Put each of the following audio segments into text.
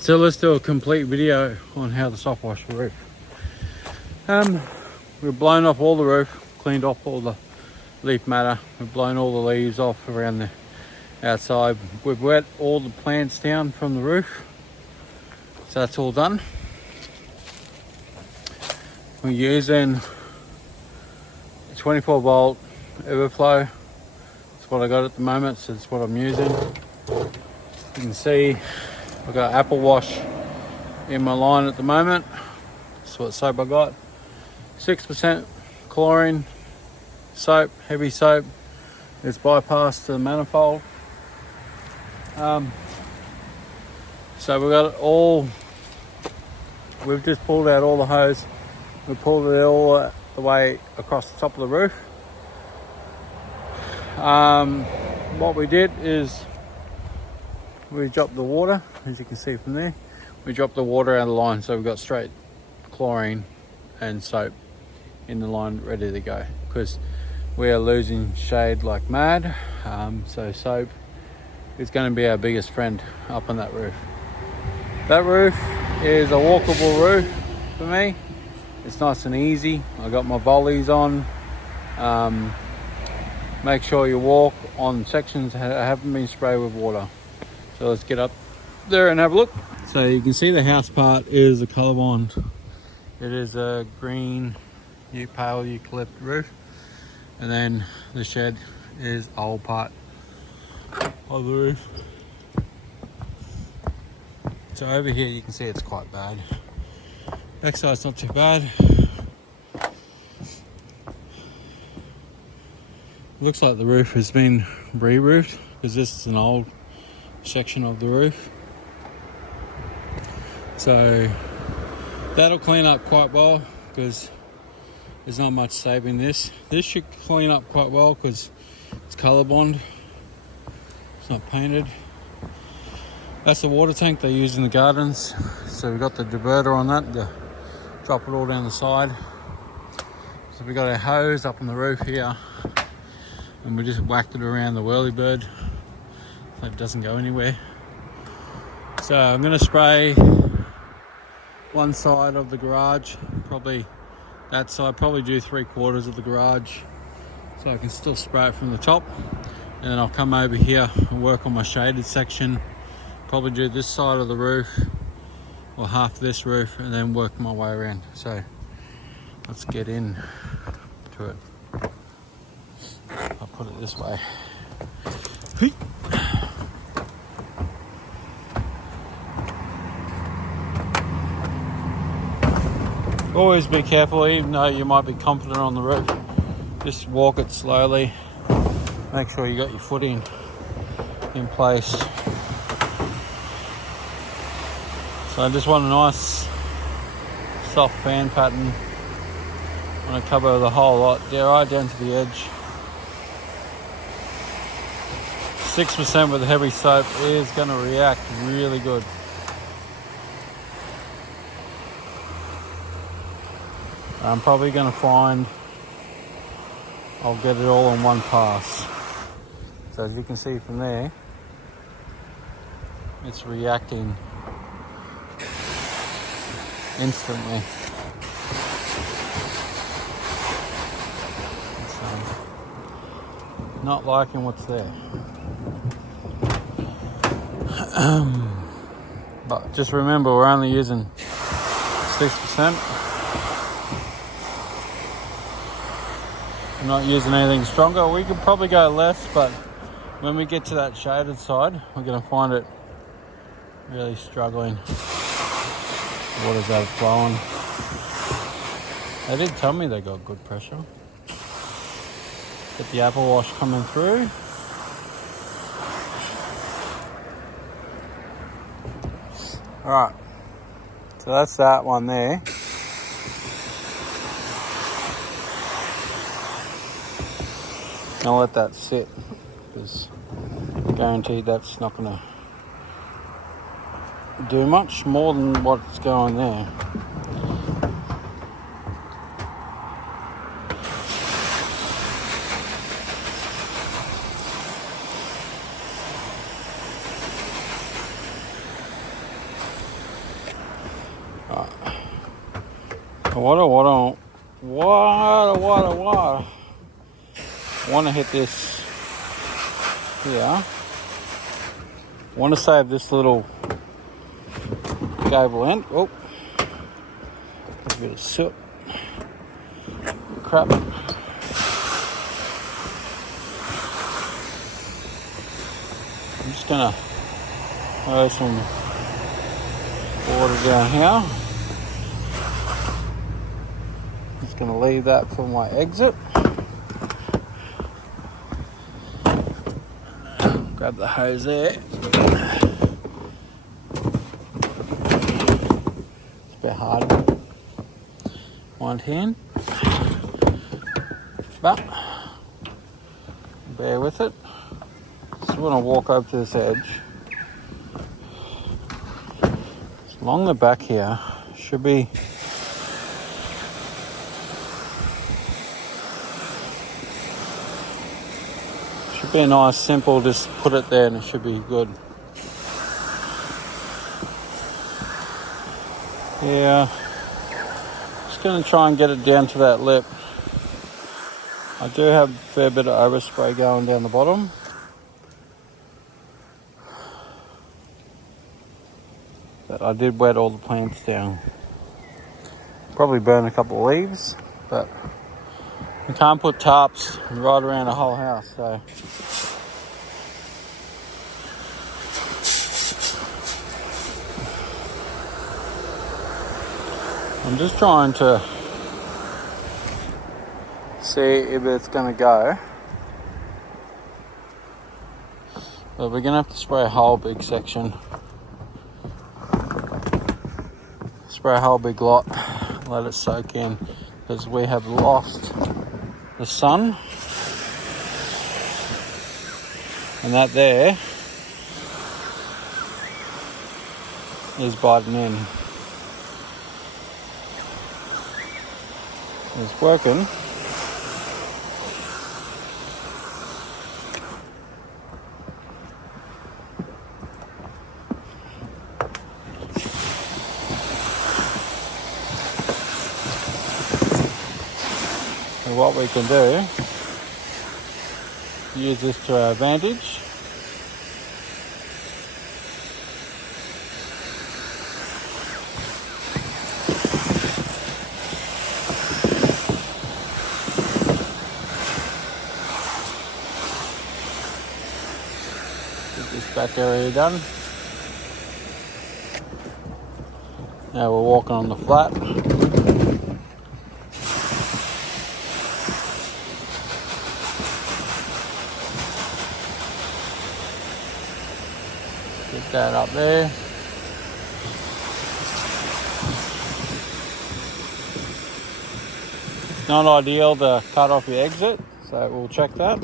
So let's do a complete video on how to soft wash the roof. We've blown off all the roof, cleaned off all the leaf matter. We've blown all the leaves off around the outside. We've wet all the plants down from the roof. So that's all done. We're using 24 volt overflow. That's what I got at the moment, so that's what I'm using. You can see I've got apple wash in my line at the moment. That's what soap I got. 6% chlorine soap, heavy soap. It's bypassed the manifold. So we got it all. We've just pulled out all the hose. We pulled it all the way across the top of the roof. What we did is we dropped the water, as you can see from there. We dropped the water out of the line, so we've got straight chlorine and soap in the line ready to go, because we are losing shade like mad. So soap is going to be our biggest friend up on that roof. That roof is a walkable roof for me. It's nice and easy. I got my volleys on. Make sure you walk on sections that haven't been sprayed with water. So let's get up there and have a look. So you can see the house part is a colour bond. It is a green pale eucalypt roof, and then the shed is a whole part of the roof. So over here you can see it's quite bad. Backside's not too bad. Looks like the roof has been re-roofed, because this is an old section of the roof. So that'll clean up quite well, because there's not much saving this. This should clean up quite well because it's colour bond. It's not painted. That's the water tank they use in the gardens. So we've got the diverter on that to drop it all down the side. So we got our hose up on the roof here, and we just whacked it around the whirlybird so it doesn't go anywhere. So I'm going to spray one side of the garage, probably that side, probably do 3/4 of the garage, so I can still spray it from the top. And then I'll come over here and work on my shaded section, probably do this side of the roof or half this roof, and then work my way around. So let's get in to it. I'll put it this way. Always be careful, even though you might be confident on the roof. Just walk it slowly. Make sure you got your footing in place. So I just want a nice soft fan pattern. I'm going to cover the whole lot, right down to the edge. 6% with heavy soap is going to react really good. I'm probably going to find I'll get it all in one pass. So as you can see from there, it's reacting instantly. So, not liking what's there. But just remember, we're only using 6%. I'm not using anything stronger. We could probably go less, but when we get to that shaded side, we're going to find it really struggling. Water's overflowing. They did tell me they got good pressure. Get the apple wash coming through. Alright, so that's that one there. I'll let that sit, because guaranteed that's not going to do much more than what's going there. What? I want to hit this here. I want to save this little gable end. Oh, a bit of soot. Crap. I'm just gonna throw some water down here. Just gonna leave that for my exit. Grab the hose there. It's a bit hard. One hand. But bear with it. Just want to walk over to this edge. Along the back here should be a nice simple, just put it there and it should be good. Yeah, just going to try and get it down to that lip. I do have a fair bit of overspray going down the bottom. But I did wet all the plants down. Probably burn a couple of leaves, but we can't put tarps right around the whole house, so. I'm just trying to see if it's going to go. But we're going to have to spray a whole big section. Spray a whole big lot. Let it soak in. Because we have lost the sun. And that there is biting in. It's working. So what we can do, use this to our advantage. Back area done. Now we're walking on the flat. Get that up there. It's not ideal to cut off your exit, so we'll check that.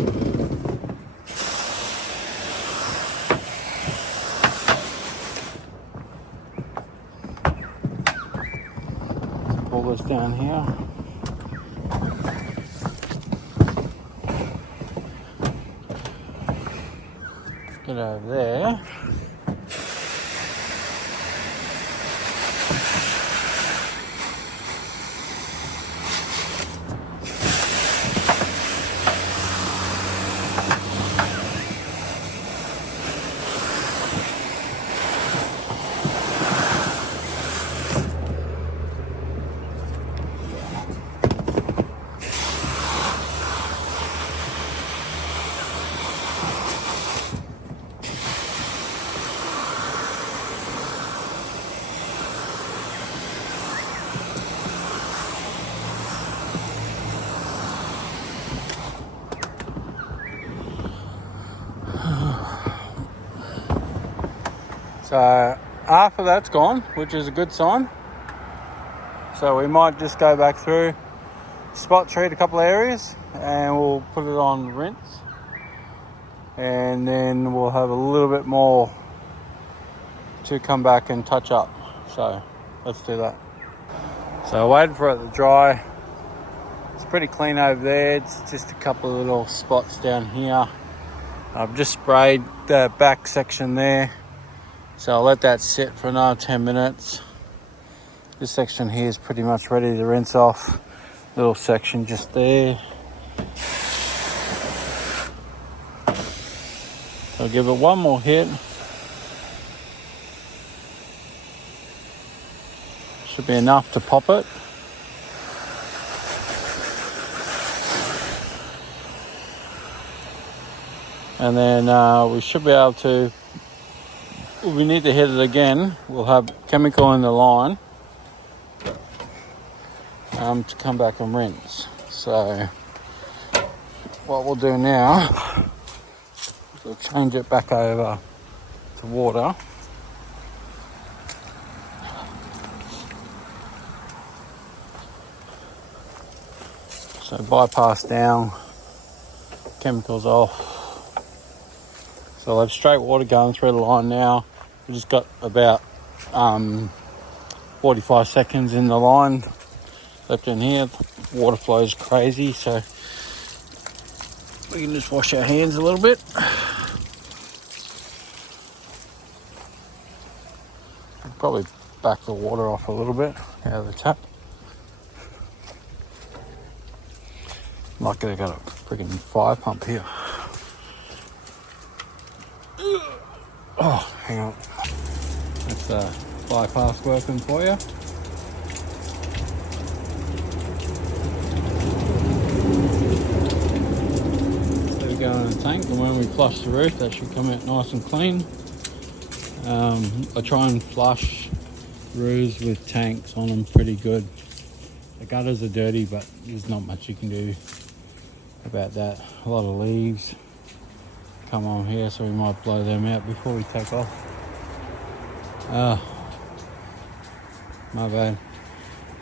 Pull this down here. Get over there. So half of that's gone, which is a good sign. So we might just go back through, spot treat a couple of areas, and we'll put it on rinse. And then we'll have a little bit more to come back and touch up. So let's do that. So waiting for it to dry. It's pretty clean over there. It's just a couple of little spots down here. I've just sprayed the back section there. So I'll let that sit for another 10 minutes. This section here is pretty much ready to rinse off. Little section just there. I'll give it one more hit. Should be enough to pop it. And then we should be able to, if we need to hit it again, we'll have chemical in the line to come back and rinse. So what we'll do now is we'll change it back over to water. So bypass down, chemicals off. So I'll have straight water going through the line now. We've just got about 45 seconds in the line left in here. Water flows crazy, so we can just wash our hands a little bit. I'll probably back the water off a little bit out of the tap. Luckily I got a freaking fire pump here. Oh, hang on. That's bypass working for you. Let it go in the tank, and when we flush the roof, that should come out nice and clean. I try and flush roofs with tanks on them pretty good. The gutters are dirty, but there's not much you can do about that. A lot of leaves come on here, so we might blow them out before we take off. My bad.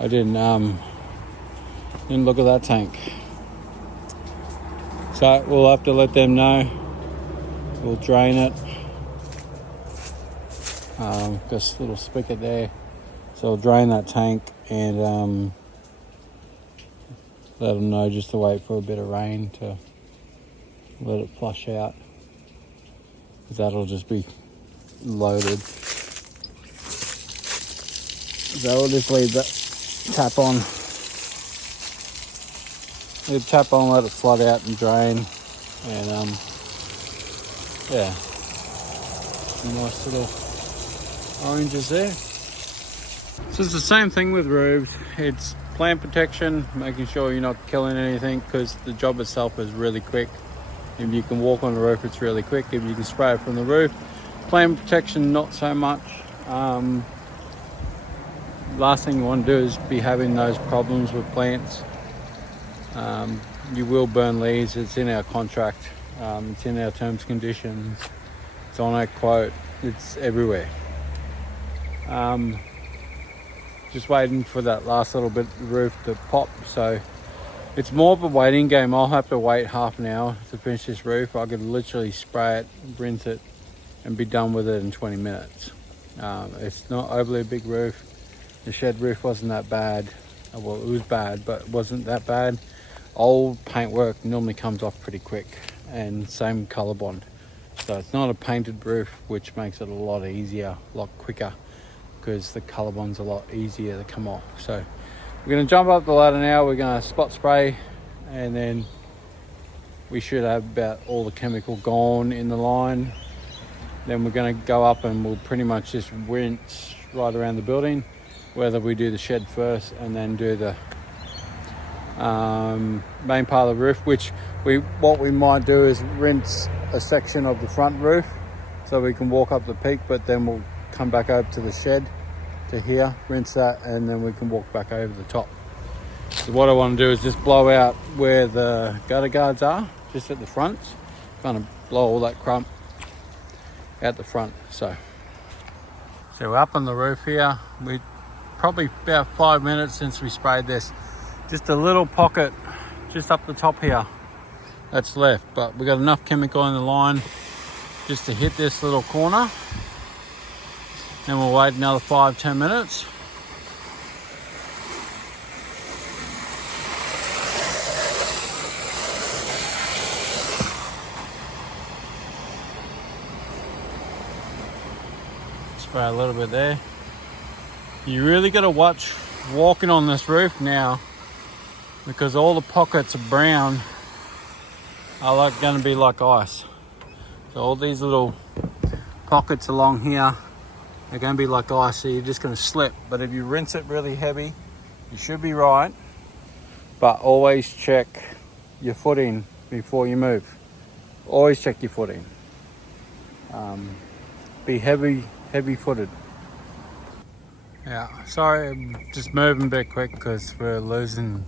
I didn't look at that tank. So we'll have to let them know. We'll drain it. Just a little spigot there. So we'll drain that tank and let them know just to wait for a bit of rain to let it flush out. That'll just be loaded. So we'll just leave that tap on. Leave the tap on, let it flood out and drain. And yeah, some nice little oranges there. So it's the same thing with roofs. It's plant protection, making sure you're not killing anything, because the job itself is really quick. If you can walk on the roof, it's really quick. If you can spray it from the roof. Plant protection, not so much. Last thing you want to do is be having those problems with plants. You will burn leaves. It's in our contract. It's in our terms and conditions. It's on our quote. It's everywhere. Just waiting for that last little bit of the roof to pop. So it's more of a waiting game. I'll have to wait half an hour to finish this roof. I could literally spray it, rinse it, and be done with it in 20 minutes. It's not overly a big roof. The shed roof wasn't that bad. Well, it was bad, but it wasn't that bad. Old paintwork normally comes off pretty quick, and same colour bond. So it's not a painted roof, which makes it a lot easier, a lot quicker, because the colour bond's a lot easier to come off. So we're going to jump up the ladder now. We're going to spot spray, and then we should have about all the chemical gone in the line. Then we're going to go up and we'll pretty much just rinse right around the building, whether we do the shed first and then do the main part of the roof, which what we might do is rinse a section of the front roof so we can walk up the peak, but then we'll come back over to the shed to here, rinse that, and then we can walk back over the top. So what I want to do is just blow out where the gutter guards are, just at the front, kind of blow all that crump out the front. So we're up on the roof here. We probably about 5 minutes since we sprayed this. Just a little pocket just up the top here that's left, but we got enough chemical in the line just to hit this little corner. Then we'll wait another 5-10 minutes. Spray a little bit there. You really got to watch walking on this roof now, because all the pockets of brown are like going to be like ice. So all these little pockets along here are going to be like ice, so you're just going to slip. But if you rinse it really heavy, you should be right. But always check your footing before you move. Always check your footing. Be heavy footed. Yeah, sorry, I'm just moving a bit quick because we're losing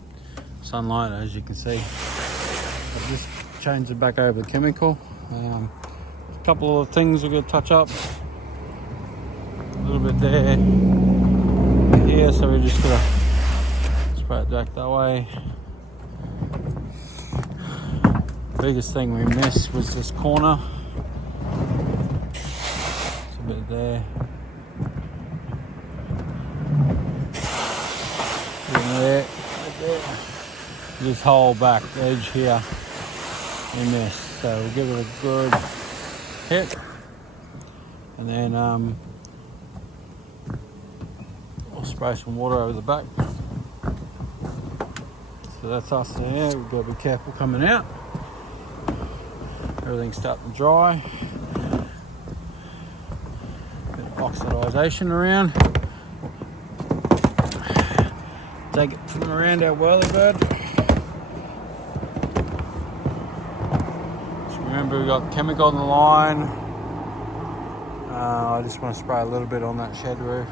sunlight, as you can see. I've just changed it back over the chemical. A couple of things we're going to touch up. A little bit there, here, so we're just going to spray it back that way. Biggest thing we missed was this corner. It's a bit there. There, right there. This whole back edge here in this, so we'll give it a good hit, and then we'll spray some water over the back. So that's us there. We've got to be careful coming out. Everything's starting to dry. Bit of oxidization around. Take it from around our whirlybird. Just remember, we got chemical on the line. I just want to spray a little bit on that shed roof.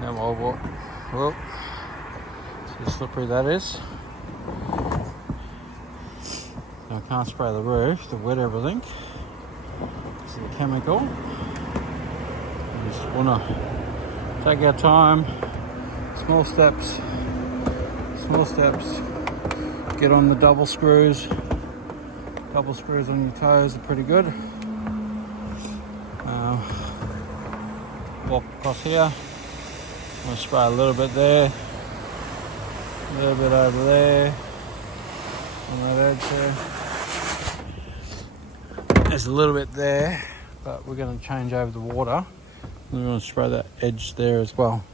Then we'll walk. Whoop. See how slippery that is. Now I can't spray the roof to wet everything. This is the chemical. We just want to take our time. Small steps, get on the double screws on your toes are pretty good. Walk across here, I'm going to spray a little bit there, a little bit over there, on that edge there. There's a little bit there, but we're going to change over the water. We're going to spray that edge there as well.